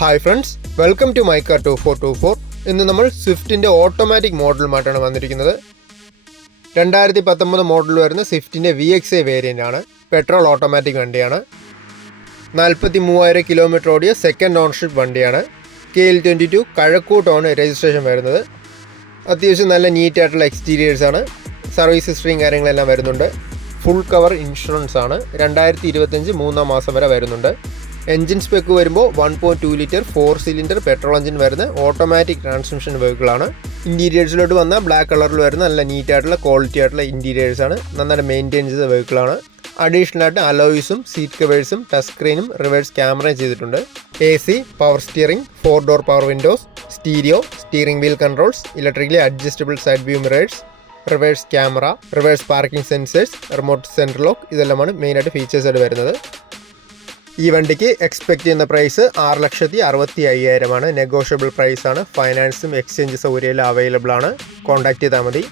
Hi friends, welcome to my car 2424. ഇന്ന് നമ്മൾ സ്വിഫ്റ്റിൻ്റെ automatic മോഡലുമായിട്ടാണ് വന്നിരിക്കുന്നത്. 2019 മോഡൽ വരുന്ന സ്വിഫ്റ്റിൻ്റെ VXI വേരിയൻ്റ് ആണ്. പെട്രോൾ ഓട്ടോമാറ്റിക് വണ്ടിയാണ്. 43,000 കിലോമീറ്റർ ഓടിയ സെക്കൻഡ് ഓണർഷിപ്പ് വണ്ടിയാണ്. KL22 കഴക്കൂട്ടാണ് രജിസ്ട്രേഷൻ വരുന്നത്. അത്യാവശ്യം നല്ല നീറ്റായിട്ടുള്ള എക്സ്റ്റീരിയേഴ്സ് ആണ്. സർവീസ് ഹിസ്റ്ററിയും കാര്യങ്ങളെല്ലാം വരുന്നുണ്ട്. ഫുൾ കവർ ഇൻഷുറൻസ് ആണ്. 2025 3 മാസം വരെ വരുന്നുണ്ട്. എൻജിൻ സ്പെക്ക് വരുമ്പോൾ 1.2 ലിറ്റർ 4 സിലിണ്ടർ പെട്രോൾ എഞ്ചിൻ വരുന്ന ഓട്ടോമാറ്റിക് ട്രാൻസ്മിഷൻ വെഹിക്കിളാണ്. ഇൻറ്റീരിയേഴ്സിലോട്ട് വന്ന ബ്ലാക്ക് കളറിൽ വരുന്ന നല്ല നീറ്റായിട്ടുള്ള ക്വാളിറ്റി ആയിട്ടുള്ള ഇൻറ്റീരിയേഴ്സാണ്. നന്നായിട്ട് മെയിൻറ്റെയിൻ ചെയ്ത വെഹിക്കിളാണ്. അഡീഷണൽ ആയിട്ട് അലോയ്സും സീറ്റ് കവേഴ്സും ടച്ച് സ്ക്രീനും റിവേഴ്സ് ക്യാമറയും ചെയ്തിട്ടുണ്ട്. AC, power steering, 4 door power Windows, stereo, steering wheel controls, electrically adjustable side view mirrors, reverse camera, reverse parking sensors, remote central lock, ഇതെല്ലാമാണ് മെയിനായിട്ട് ഫീച്ചേഴ്സായിട്ട് വരുന്നത്. ഈ വണ്ടിക്ക് എക്സ്പെക്ട് ചെയ്യുന്ന പ്രൈസ് 6,65,000 ആണ്. നെഗോഷ്യബിൾ പ്രൈസാണ്. ഫൈനാൻസും എക്സ്ചേഞ്ച് സൗകര്യമെല്ലാം അവൈലബിൾ ആണ്. കോൺടാക്ട് ചെയ്താൽ മതി.